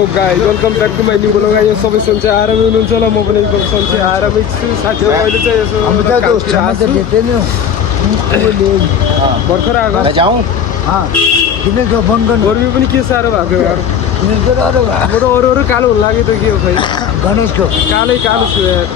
Guys welcome back to my new blog. यो सबै सन्चै आरामै हुनुहुन्छ होला, म पनि एकदम सन्चै आरामै छु साथीहरु। अहिले चाहिँ यसो भर्खर आएको गर्मी पनि के साह्रो भएको यार। म त अरू कालो हुन लाग्यो त के हो खै गणेशको कालै कालो छु यार।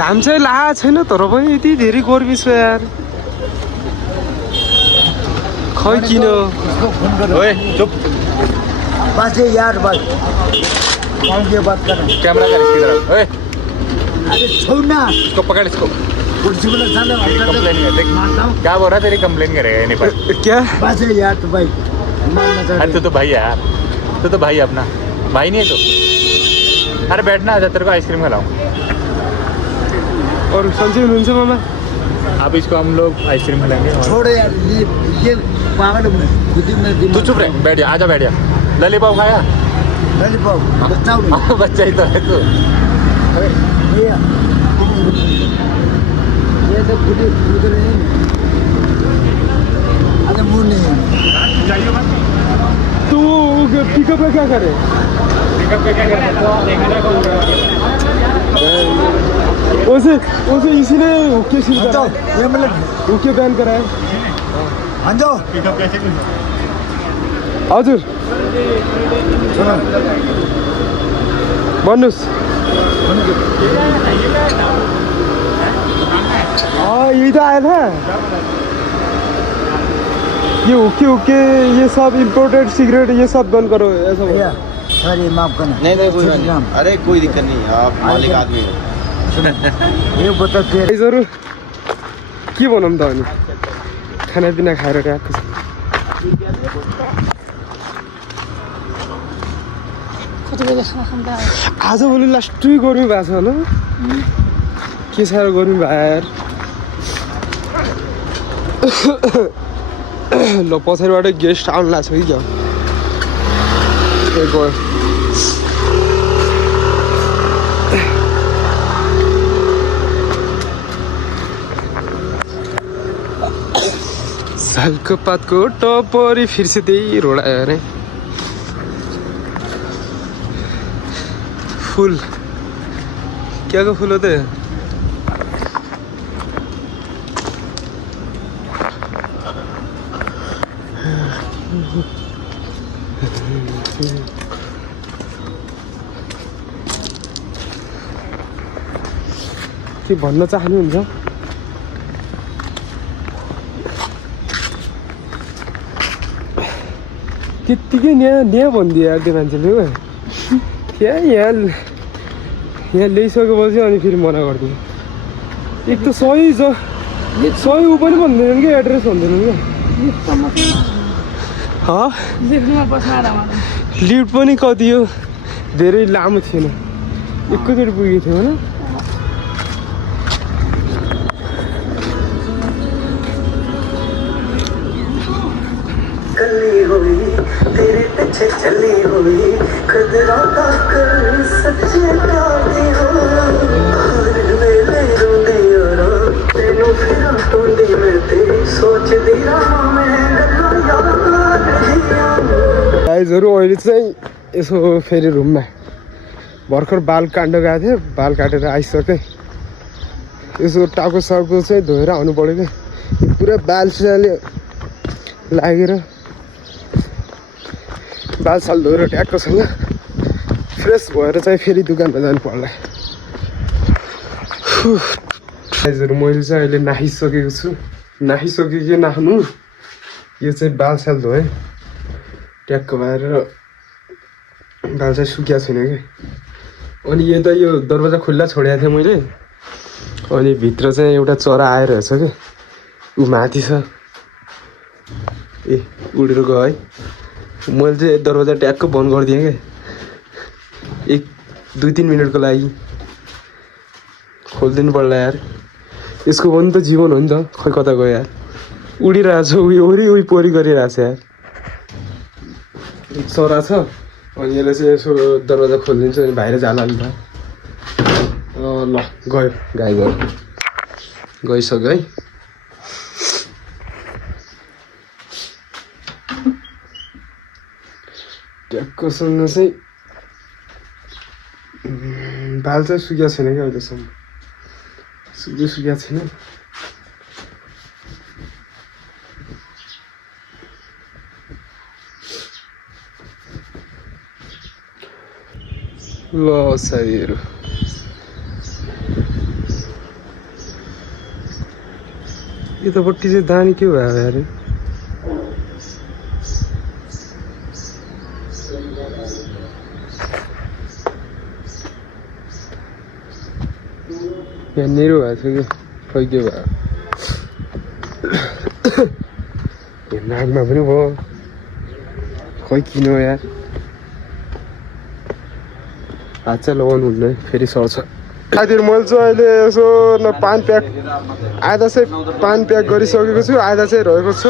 घाम चाहिँ लागेको छैन तर पनि यति धेरै गर्मी छ यार। खै किन ओए चुप बस यार बस कौन सी बात कर रहे हैं? कैमरा कर इसकी तरफ। ओए अरे छोड़ ना इसको पकड़ इसको। कुर्सी पर साले कंप्लेन है देख क्या बोल रहा है तेरी कंप्लेन करेगा नहीं पर क्या बस यार तो भाई मानना अरे चाहिए। तू तो भाई है यार, तू तो भाई है अपना भाई नहीं है तू। अरे बैठना आजा तेरे को आइसक्रीम खिलाऊं। और सन्चै हुनुहुन्छ मामा? अब इसको हम लोग आइसक्रीम खिलाएंगे। छोड़ यार ये पागल में बुद्धि में तू दिमाग चुप रह, बैठ जा, आजा बैठ जा। लॉलीपॉप खाया? लॉलीपॉप बच्चा हूँ बच्चा ही तो है तू। भैया ये तो बुद्धि उधर है अरे मुँह नहीं है। तो पिकअप में क्या करे? पिकअप पे क्या करता उसे इसीलिए ओके सील हंसो करा ये मतलब ओके बैन कराए। हंसो पिकअप कैसे हजुर सुनो भन्नुहोस्। यही तो आया था ये ओके ये सब इम्पोर्टेड सिगरेट ये सब बंद करो ऐसा बोलो। भैया सॉरी माफ करना नहीं कोई बात नहीं। अरे कोई दिक्कत नहीं, आप मालिक आदमी हो। ये बता फिर जरूर के बनाऊँ त अनि खानापिना खाएर गएको छ। आजभोलि लास्टै गर्मी भएको छ होला के साह्रो गर्मी भयो यार। ल पछाडिबाट गेस्ट आउनु लाग्छ कि क्या गयो। सालको पातको टपरी फिर से त्यही रोडायो अरे फुल क्या को फुल हो त? के भन्न चाहनुहुन्छ? त्यत्तिकै न्या भनिदियो यार त्यो मान्छेले हो। यहाँ ल्याइसकेपछि अनि फेरि मना गरिदियो। एक त सही ऊ पनि भन्दैनन् कि एड्रेस भन्दैनन् क्या। लिफ्ट पनि कति हो धेरै लामो थिएन, एकैचोटि पुगेको थियो होइन। तेरे पीछे चली हुई खुद राता कर सच्चे प्यारे हो हर वेले रोंदी यारा तेनू फिर टोंदी मैं तेरी सोचदी रहा मैं गल्लां याद रहियां। गाइजहरु अहिले चाहिँ यसो फेरि रुममा भर्खर बाल काट्न गएको थिएँ, बाल काटेर आइसकेँ। यसो टाउको साउको चाहिँ धोएर आउनु पऱ्यो क्या, पुरा बाल सालले लागेर बाल साल धोएर ट्याक्कसँग फ्रेस भएर चाहिँ फेरि दोकानमा जानु पर्ला। गाइजहरु मैले चाहिँ अहिले नाहिसकेको छु, नाहिसकेको कि नाख्नु यो चाहिँ बाल साल धोएँ ट्याक्क भएर बाल चाहिँ सुकिया छैन कि। अनि यता यो दरवाजा खुल्ला छोडेको थिएँ मैले, अनि भित्र चाहिँ एउटा चरा आएर रहेछ कि ऊ माथि छ ए उडेर गयो है। मैले चाहिँ दरवाजा ट्याक्क बन्द गरिदिएँ क्या 1-2-3 मिनटको लागि। खोलिदिनु पर्ला यार, यसको पनि त जीवन हो नि त। खै कता गयो यार, उडिरहेछ उयो पोरी गरिरहेछ यार। चरा छ अनि यसले चाहिँ यसो दरवाजा खोलिदिन्छ अनि बाहिर जाला नि त। ल गयो गाई गइसक्यो है। ट्याक्कोसँग चाहिँ बाल चाहिँ सुकिया छैन क्या अहिलेसम्म सुकिया छैन ल साथीहरू यतापट्टि चाहिँ दानी के भयो अरे यहाँ नेरो भएको थियो कि खै के भयो नाकमा पनि भयो खै किन यार हात चाहिँ लगाउनु हुँदैन फेरि सर्छ साथीहरू मैले चाहिँ अहिले यसो न पान प्याक आधा चाहिँ पान प्याक गरिसकेको छु आधा चाहिँ रहेको छ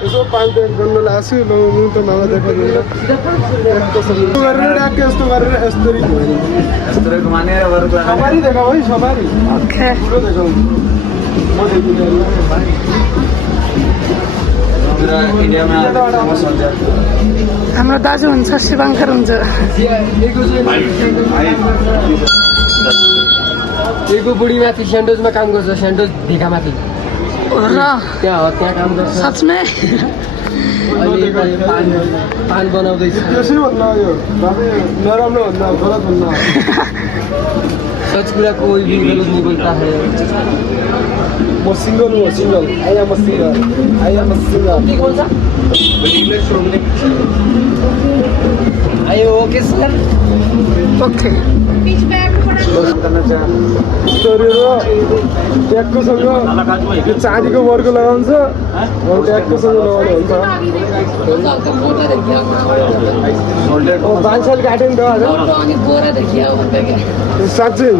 यसो पान प्याक गर्न लाग्छु लगाउनु त मलाई देखाइदिनु यस्तो गरेर ट्याक्क यस्तो गरेर यस्तरी सवारी देखाऊ है सवारी ठुलो देखाऊ म हाम्रो दाजु हुन्छ शिवाङ्कर हुन्छ एकको बुढी माथि सेन्डोजमा काम गर्छ सेन्डोज भिखामाथि र त्यहाँ हो त्यहाँ काम गर्छ सचमै पान बनाउँदैछ त्यसै भन्नु यो नराम्रो भन्नु गलत भन्नु सच कुरा कोही भी गलत नहीं बोलता है म सिंगल हूँ single I am a single आयो ओके सर ओके ट्याक्कोसँग यो चाँदीको वर्ग लगाउँछ ट्याक्कोसँग लगाउने हुन्छ 5 साल काट्यो नि त साँच्चै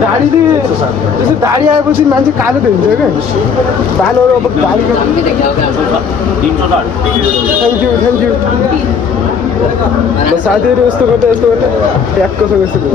दाढीले त्यसो दाढी आएपछि मान्छे कालो त हुन्छ क्या बालहरू अब दाढी थ्याङ्क यू साथीहरू यस्तो गर्दा ट्याक्कोसँग यस्तो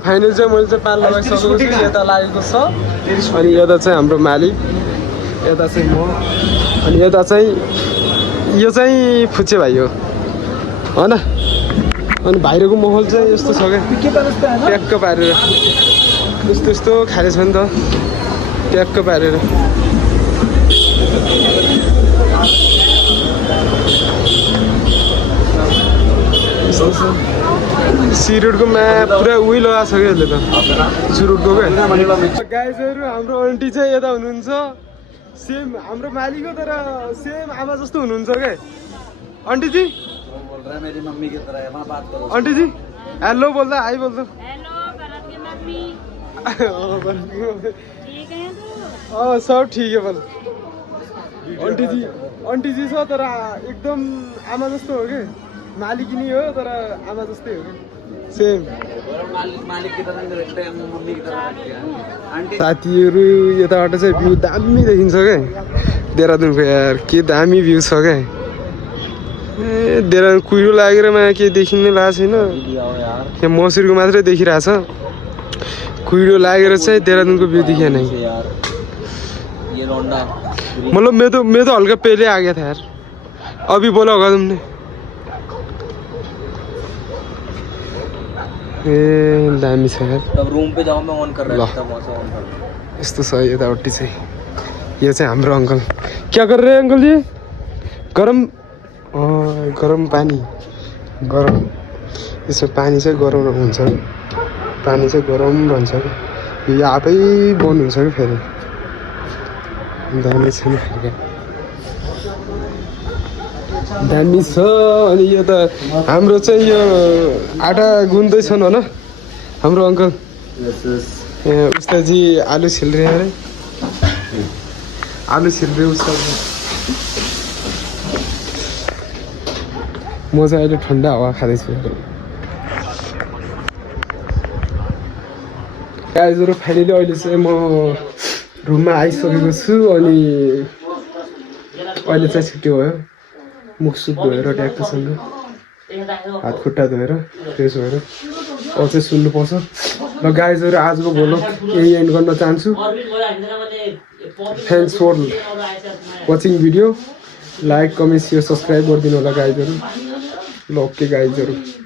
फाइनल चाहिँ मैले चाहिँ पान लगाइसकेको छु यता लागेको छ अनि यता चाहिँ हाम्रो मालिक यता चाहिँ म अनि यता चाहिँ यो चाहिँ फुच्चे भाइ हो होइन अनि बाहिरको माहौल चाहिँ यस्तो छ क्या ट्याक्क पारेर यस्तो खाले छ नि त ट्याक्क पारेर सिरुडको म्याप पुरा उही लगाएको छ क्या यसले त सुरुडको क्या गाइजहरू हाम्रो आन्टी चाहिँ यता हुनुहुन्छ सेम हाम्रो मालिक हो तर सेम आमा जस्तो हुनुहुन्छ क्या आन्टीजी आन्टीजी हेलो बोल्दा हाई बोल्दा सब ठिक है बोल आन्टीजी छ तर एकदम आमा जस्तो हो क्या मालिकिनी हो तर आमा जस्तै हो सेम साथीहरू यताबाट चाहिँ भ्यू दामी देखिन्छ क्या देहरादुनको यार के दामी भ्यू छ क्या ए देहरादुन कुहिरो लागेर यहाँ केही देखिनै लागेको छैन यहाँ मसुरको मात्रै देखिरहेछ कुहिरो लागेर चाहिँ देहरादुनको भ्यू देखिएन मतलब मैं तो हल्का पहले आ गया था यार अभी बोला होगा तुमने ए दामी छ यार तब रूम पे जाओ मैं ऑन कर रहा था मौसम ऑन कर यस्तो छ यतापट्टि चाहिँ यो चाहिँ हाम्रो अङ्कल क्या कर रहे अङ्कल जी गरम पानी गरम यसो पानी चाहिँ गरम हुन्छ पानी चाहिँ गरम रहन्छ यो आफै बन्द हुन्छ कि फेरि दामी छ नि दामी छ अनि यो त हाम्रो चाहिँ यो आटा गुन्दैछन् होइन हाम्रो अङ्कल उस्ताजी आलु छिल्रे अरे आलु छिल्रे उस्ता म चाहिँ अहिले ठन्डा हावा खाँदैछु गाइजहरू फाइनली अहिले चाहिँ म रुममा आइसकेको छु अनि अहिले चाहिँ छिट्टो भयो मुखसुख धोएर ट्याक्कसँग हात खुट्टा धोएर फ्रेस भएर अझै सुन्नुपर्छ र गाइजहरू आजको भ्लग यही एन्ड गर्न चाहन्छु thanks for watching video like comment share subscribe गरिदिनु होला गाइजहरू ल ओके गाइजहरू